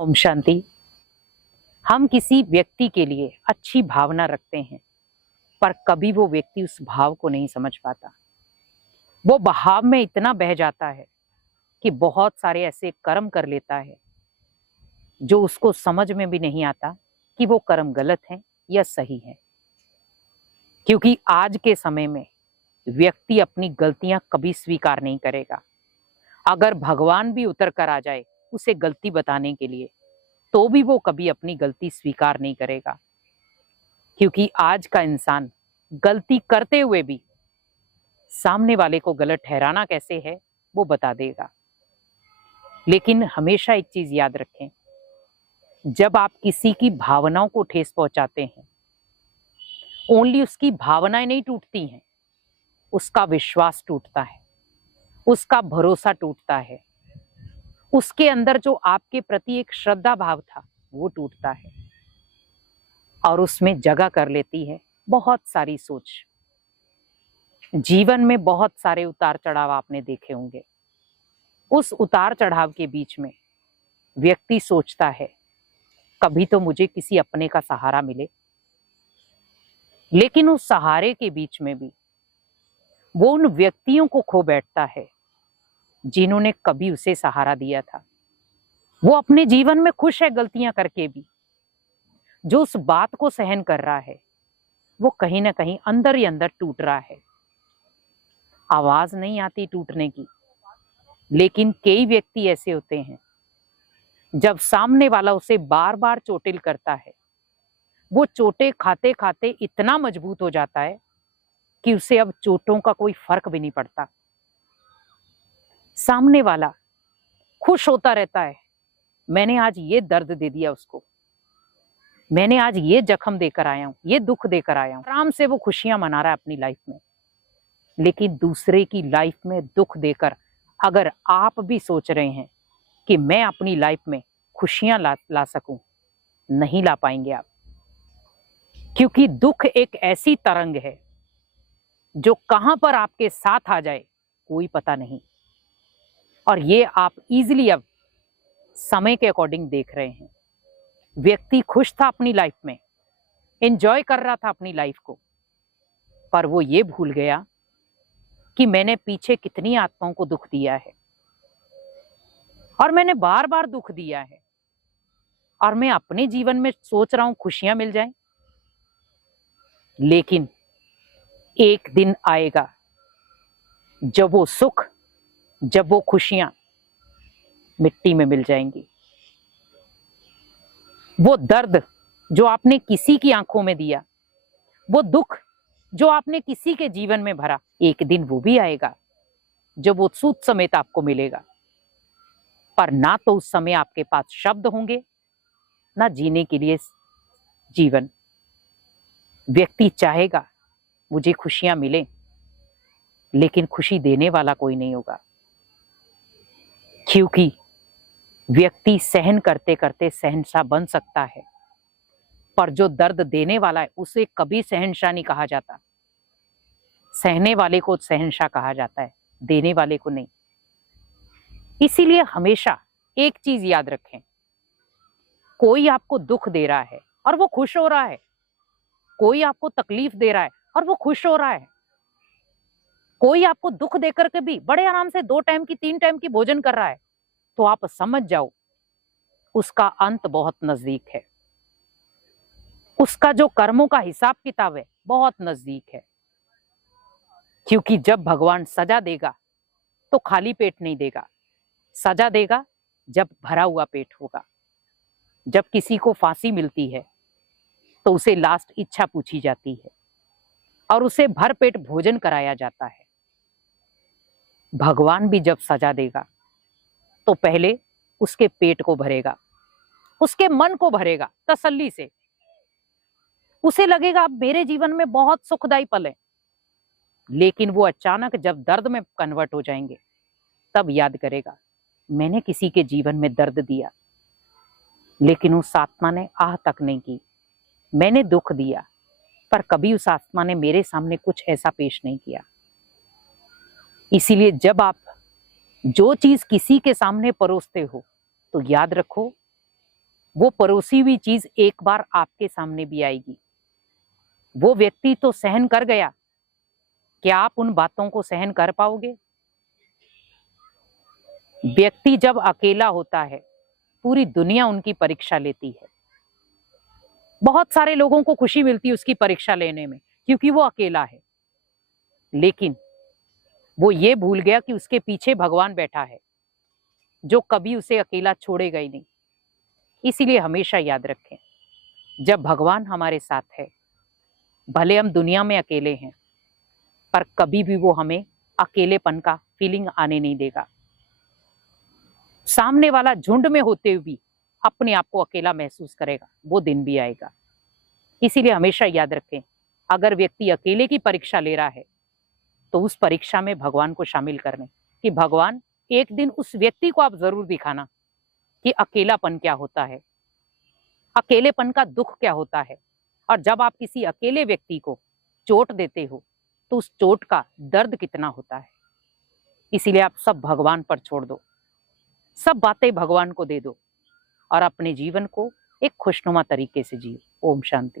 ओम शांति। हम किसी व्यक्ति के लिए अच्छी भावना रखते हैं, पर कभी वो व्यक्ति उस भाव को नहीं समझ पाता। वो बहाव में इतना बह जाता है कि बहुत सारे ऐसे कर्म कर लेता है जो उसको समझ में भी नहीं आता कि वो कर्म गलत है या सही है। क्योंकि आज के समय में व्यक्ति अपनी गलतियां कभी स्वीकार नहीं करेगा। अगर भगवान भी उतर कर आ जाए उसे गलती बताने के लिए, तो भी वो कभी अपनी गलती स्वीकार नहीं करेगा। क्योंकि आज का इंसान गलती करते हुए भी सामने वाले को गलत ठहराना कैसे है वो बता देगा। लेकिन हमेशा एक चीज याद रखें, जब आप किसी की भावनाओं को ठेस पहुंचाते हैं, ओनली उसकी भावनाएं नहीं टूटती हैं, उसका विश्वास टूटता है, उसका भरोसा टूटता है, उसके अंदर जो आपके प्रति एक श्रद्धा भाव था वो टूटता है, और उसमें जगह कर लेती है बहुत सारी सोच। जीवन में बहुत सारे उतार चढ़ाव आपने देखे होंगे। उस उतार चढ़ाव के बीच में व्यक्ति सोचता है कभी तो मुझे किसी अपने का सहारा मिले। लेकिन उस सहारे के बीच में भी वो उन व्यक्तियों को खो बैठता है जिन्होंने कभी उसे सहारा दिया था। वो अपने जीवन में खुश है गलतियां करके भी। जो उस बात को सहन कर रहा है वो कहीं ना कहीं अंदर ही अंदर टूट रहा है। आवाज नहीं आती टूटने की, लेकिन कई व्यक्ति ऐसे होते हैं जब सामने वाला उसे बार बार चोटिल करता है, वो चोटें खाते खाते इतना मजबूत हो जाता है कि उसे अब चोटों का कोई फर्क भी नहीं पड़ता। सामने वाला खुश होता रहता है, मैंने आज ये दर्द दे दिया उसको, मैंने आज ये जख्म देकर आया हूं, ये दुख देकर आया हूं। आराम से वो खुशियां मना रहा है अपनी लाइफ में। लेकिन दूसरे की लाइफ में दुख देकर अगर आप भी सोच रहे हैं कि मैं अपनी लाइफ में खुशियां ला सकूं, नहीं ला पाएंगे आप। क्योंकि दुख एक ऐसी तरंग है जो कहां पर आपके साथ आ जाए कोई पता नहीं। और ये आप इजीली अब समय के अकॉर्डिंग देख रहे हैं। व्यक्ति खुश था अपनी लाइफ में, एंजॉय कर रहा था अपनी लाइफ को, पर वो ये भूल गया कि मैंने पीछे कितनी आत्माओं को दुख दिया है, और मैंने बार बार दुख दिया है, और मैं अपने जीवन में सोच रहा हूं खुशियां मिल जाएं। लेकिन एक दिन आएगा जब वो सुख, जब वो खुशियां मिट्टी में मिल जाएंगी। वो दर्द जो आपने किसी की आंखों में दिया, वो दुख जो आपने किसी के जीवन में भरा, एक दिन वो भी आएगा जब वो सूद समेत आपको मिलेगा। पर ना तो उस समय आपके पास शब्द होंगे, ना जीने के लिए जीवन। व्यक्ति चाहेगा मुझे खुशियां मिले, लेकिन खुशी देने वाला कोई नहीं होगा। क्योंकि व्यक्ति सहन करते करते शहंशाह बन सकता है, पर जो दर्द देने वाला है उसे कभी शहंशाह नहीं कहा जाता। सहने वाले को शहंशाह कहा जाता है, देने वाले को नहीं। इसीलिए हमेशा एक चीज याद रखें, कोई आपको दुख दे रहा है और वो खुश हो रहा है, कोई आपको तकलीफ दे रहा है और वो खुश हो रहा है, कोई आपको दुख देकर के भी बड़े आराम से 2 टाइम की 3 टाइम की भोजन कर रहा है, तो आप समझ जाओ उसका अंत बहुत नजदीक है। उसका जो कर्मों का हिसाब किताब है बहुत नजदीक है। क्योंकि जब भगवान सजा देगा तो खाली पेट नहीं देगा, सजा देगा जब भरा हुआ पेट होगा। जब किसी को फांसी मिलती है तो उसे लास्ट इच्छा पूछी जाती है और उसे भर पेट भोजन कराया जाता है। भगवान भी जब सजा देगा तो पहले उसके पेट को भरेगा, उसके मन को भरेगा तसल्ली से। उसे लगेगा अब मेरे जीवन में बहुत सुखदायी पल है। लेकिन वो अचानक जब दर्द में कन्वर्ट हो जाएंगे तब याद करेगा मैंने किसी के जीवन में दर्द दिया, लेकिन उस आत्मा ने आह तक नहीं की। मैंने दुख दिया, पर कभी उस आत्मा ने मेरे सामने कुछ ऐसा पेश नहीं किया। इसीलिए जब आप जो चीज किसी के सामने परोसते हो तो याद रखो वो परोसी हुई चीज एक बार आपके सामने भी आएगी। वो व्यक्ति तो सहन कर गया, क्या आप उन बातों को सहन कर पाओगे? व्यक्ति जब अकेला होता है, पूरी दुनिया उनकी परीक्षा लेती है। बहुत सारे लोगों को खुशी मिलती है उसकी परीक्षा लेने में, क्योंकि वो अकेला है। लेकिन वो ये भूल गया कि उसके पीछे भगवान बैठा है, जो कभी उसे अकेला छोड़ेगा ही नहीं। इसीलिए हमेशा याद रखें, जब भगवान हमारे साथ है, भले हम दुनिया में अकेले हैं, पर कभी भी वो हमें अकेलेपन का फीलिंग आने नहीं देगा। सामने वाला झुंड में होते हुए भी अपने आप को अकेला महसूस करेगा, वो दिन भी आएगा। इसीलिए हमेशा याद रखें, अगर व्यक्ति अकेले की परीक्षा ले रहा है, तो उस परीक्षा में भगवान को शामिल करने कि भगवान, एक दिन उस व्यक्ति को आप जरूर दिखाना कि अकेलापन क्या होता है, अकेलेपन का दुख क्या होता है। और जब आप किसी अकेले व्यक्ति को चोट देते हो, तो उस चोट का दर्द कितना होता है। इसीलिए आप सब भगवान पर छोड़ दो, सब बातें भगवान को दे दो और अपने जीवन को एक खुशनुमा तरीके से जियो। ओम शांति।